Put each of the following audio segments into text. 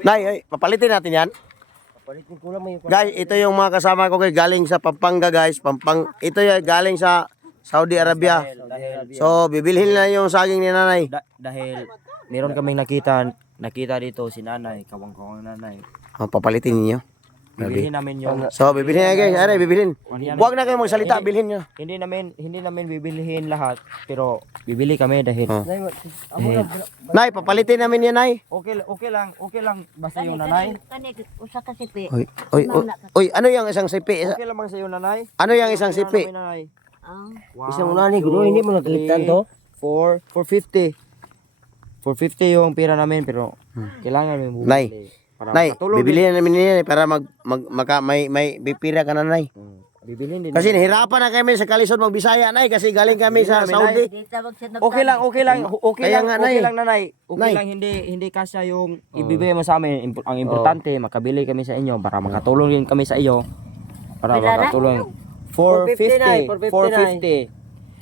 Nay, ay, papalitin natin yan. Guys, ito yung mga kasama ko guys, galing sa Pampanga guys. Ito yung galing sa Saudi Arabia. So, bibilhin na yung saging ni nanay. Dahil meron kaming nakita dito si nanay, kawang-kawang nanay. Oh, papalitin niyo. Bibilhin namin yung So, bibilhin na guys. Aray, bibilhin. Huwag na kayong magsalita, bilhin nyo. hindi namin bibilihin lahat, pero bibili kami dahil Nay, papalitin namin yan, Nay. okay lang basta yung nanay. Kani usa ka sipi. Oy, ano yung isang sipi? Okay lang basta yung nanay. Ano yung isang sipi? Nanay. Ah. Isang unani gulo, hindi mo nakalitan to. 450 yung pira namin, pero kailangan may bumili. Nay, para Nay, makatulong bibilihin namin yan para may bipira ka na, Nay. bibilhin din. Kasi nahirapan na kami sa Kalisod magbisaya, Nay, kasi galing kami sa Saudi. Di tawag siya Okay lang Kaya nga, Nay. nanay. Okay Nay. lang, hindi kasya yung ibibigay mo sa amin. Ang importante, makabili kami sa inyo para makatulong din kami sa iyo. Para Pila na? makatulong. 450.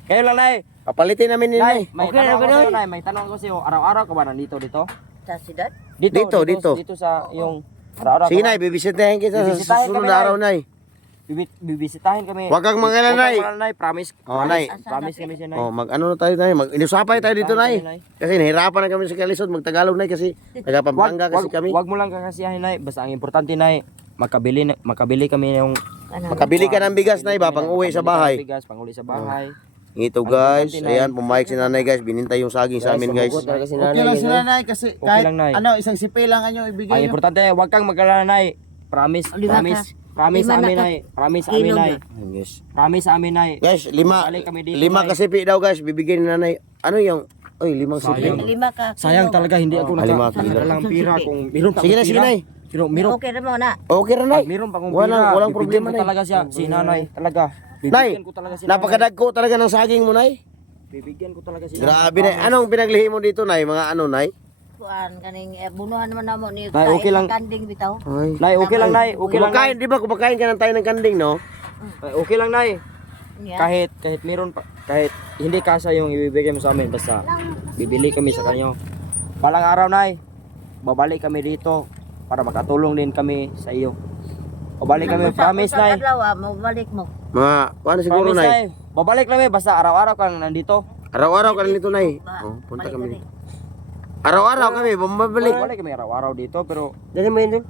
Kayo lang, Nay. Papalitin namin yun, Nay. May tanong ako sa'yo, Nay. May tanong ako sa'yo. Araw-araw ka ba nandito dito? sa sidad. Dito. Dito sa yung araw-araw. Sige, ka ba? Nay, bibisitahin kita sa Bibisitahin susunod kami, na araw, Nay. Bibisitahin kami. Huwag kang mag-alala, Nay. Nay. Promise. Oh, Nay. Promise kami siya, Nay. Oh, mag-ano na tayo, Nay. Mag-inusapay tayo dito, Nay. Kasi nahirapan na kami sa Kalisod. Mag-Tagalog, Nay, kasi taga-Pampanga kasi kami. Wag mo lang kakasiyahin, Nay. Basta ang importante, Nay, makabili kami yung Makabili ka ng bigas, Nay, ba? Pang-uwi sa bahay. bigas, pang-uwi sa bahay. Ito, guys. Ayan, pumayag si nanay, guys. Binintay yung saging sa amin, guys. Okay lang si nanay kasi Okay kahit lang, Nay. ano, isang sipi lang ang Ang ibigay nyo. importante, wag kang mag-alala, Nay. Promise, Lima promise. ka. Promise sa Lima amin, na ka. Nay. Promise sa amin, Ilog Nay. Yes. Promise sa amin, Nay. Guys, lima Balik kami dito, lima Nay. kasipi daw, guys. Bibigyan ni nanay. Ano yung... Oy, limang Sayang. sipi. Lima ka. Sayang talaga, hindi ako Lima kilo. nakakalalang pira kung meron pa Sige na, akong sige, pira. Nay. Pero meron, Okay ra mo na. Okay ra, Nay. meron pa akong Walang- pira. walang Bibigyan problema, ko Nay. talaga siya, si nanay. Talaga. Nay, Bibigyan ko talaga si nanay. napakadagko talaga ng saging mo, Nay. Bibigyan ko talaga si Grabe, Nay. Anong pinaglihi mo dito, Nay? Mga ano, Nay? Kuan kaning bunuhan naman namo ni Nay, okay lang. kanding bitaw. Ay. Nay, okay lang, Nay. Okay lang, Nay. Kumakain, di ba? Kumakain ka ng tayo ng kanding, no? Ay, okay lang, Nay. Niya. Kahit meron pa, kahit hindi kasa yung ibibigay mo sa amin, basta bibili kami sa kanyo. Balang araw, Nay, babalik kami dito para makatulong din kami sa iyo. Babalik kami, promise, Nay. Adlaw mo balik mo. Mga, ano siguro, Promise, Nay? Nay. Babalik kami, basta araw-araw kang nandito. Araw-araw ka nito, Nay. Oh, punta kami. Araw-araw kami, bumabalik. Babalik kami araw-araw dito, pero Dali mo yun dun.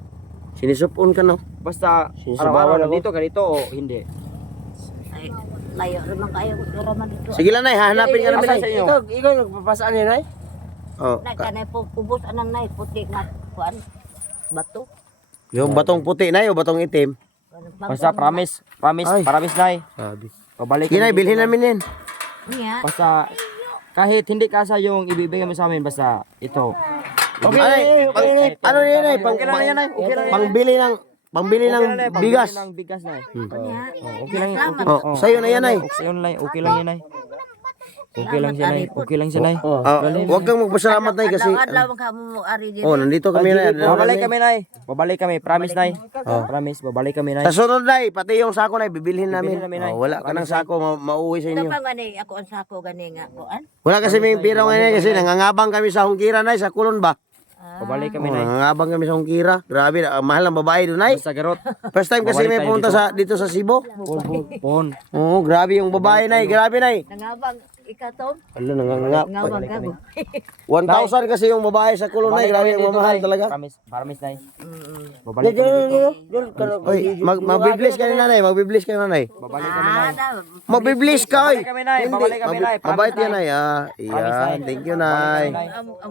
Sinisupon ka, no? basta Sinisabawan araw-araw ako. nandito ka dito o hindi. Ay, layo naman kayo ra man dito. Sige lang, Nay. Hahanapin ka namin, Asa Nay. sa inyo? Ikaw nagpapasaan niya, nay? Oh, Na kanay ubos anang nay puti nga kuan bato. yung batong puti, Nay, o batong itim? Basta promise, Ay. promise, Nay. Sabi. Babalik Sige, Nay, kami bilhin dito, namin yan. Niya. Basta kahit hindi kasa yung ibibigay mo sa amin, basta ito. Okay, Nay. Ano yan, Nay? Okay lang yan, Nay. Okay lang yan. Pangbili ng Okay lang, Nay. ng bigas. Pambili ng bigas, Nay. Niya. Okay lang yan. Okay, Oh, sa'yo na yan, Nay. okay lang, Nay. Okay lang yan, Nay. Okay lang siya, Nay. Okay lang siya, Nay. Huwag kang magpasalamat, Nay, kasi... Adlaw ka mo ari din. Oh, nandito kami, Nay. Babalik kami, Nay. Babalik kami. Promise, Nay. Promise, babalik kami, Nay. Sa sunod, Nay, pati yung sako, Nay, bibilhin namin. Bibilhin namin, Nay. Oh, wala ka ng sako, mauwi sa Ito inyo. pa gani ako ang sako gani nga kuan. Wala kasi may pira ngayon, kasi nangangabang kami sa Hungkira, Nay, sa kulon ba? Babalik kami, Oh, Nay. nangangabang kami sa Hungkira. Grabe, mahal ng babae doon, Nay. Basta garot. First time kasi Babalik may tayo punta dito. dito sa Cebu. Pon. Oh, grabe yung babae, Nay. Grabe, Nay. Nangabang ikatom. Ano, nangangab. Ngabang ka mo. 1,000 kasi yung babae sa kulon, Nay. Grabe yung mamahal talaga. Promise, promise, Nay. Babalik kami dito. Oy, magbibliss ka na, Nay. Magbibliss ka na, Nay. Babalik kami, Nay. Magbibliss ka, oy. Babalik kami, Nay. Babalik kami, Nay. Mabait Promise, yan, Nay. Ah, Promise, iyan. Nay. Thank you, Nay.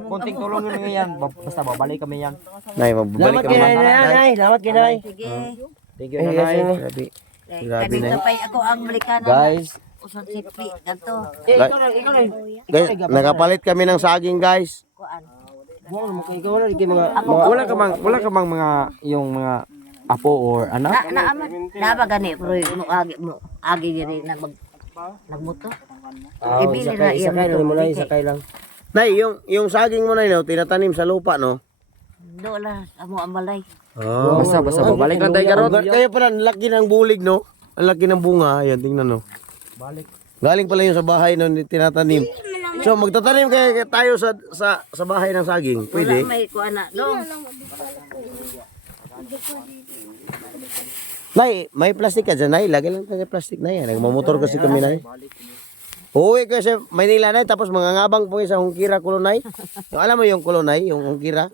Konting tulong nyo yan. Basta babalik kami yan. Nay, magbabalik Salamat kami. kay nay, nay. Salamat kay nay. Sige. Thank you, Nanay. Grabe. Grabe, Kanito Nay. pa ako ang Amerikano. Guys, Uson sipi ganto. Ikaw na. Guys, nakapalit kami ng saging, guys. Kuan. Ikaw na, ikaw mga... wala ka bang mga, yung mga apo or anak? Na ba gani pero mo agi diri na nagmuto. Ibili na iya Sakay lang mo na, sakay lang. Nay, yung saging mo, Nay, no, tinatanim sa lupa, no? Do la amo ang balay. Oh. Basta babalik lang tayo, Garot. Kaya pala, ang laki ng bulig, no? Ang laki ng bunga. Ayan, tingnan, no? Balik. Galing pala yung sa bahay, no, tinatanim. So magtatanim kaya tayo sa bahay ng saging. Pwede. Wala may kuha na. Dong. Nay, may plastic ka dyan, Nay. Lagi lang tayo plastic na yan. Nagmamotor kasi kami, Nay. Uwi kasi Maynila, Nay. Tapos mangangabang po sa Hungkira, Kulonay. Alam mo yung Kulonay, yung Hungkira?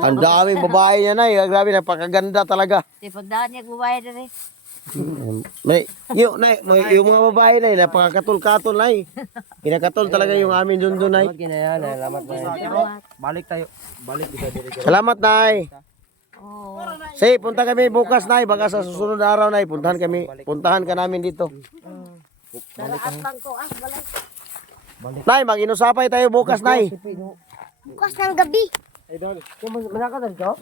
Ang daming babae niya, Nay. Grabe, napakaganda talaga. Di pagdaan niya gubayad rin. Nay, yung mga babae, Nay, napakakatul-katul, Nay. Pinakatul talaga yung amin dun, Nay. Salamat kinayan. Salamat na. Balik tayo. Balik kita diri. Salamat, Nay. Oo. Say, punta kami bukas, Nay. Baka sa susunod na araw, Nay. Puntahan ka namin dito. Nalaatang ko balay. Nay, mag-inusapay tayo bukas, Nay. Bukas ng gabi. Manakad ka?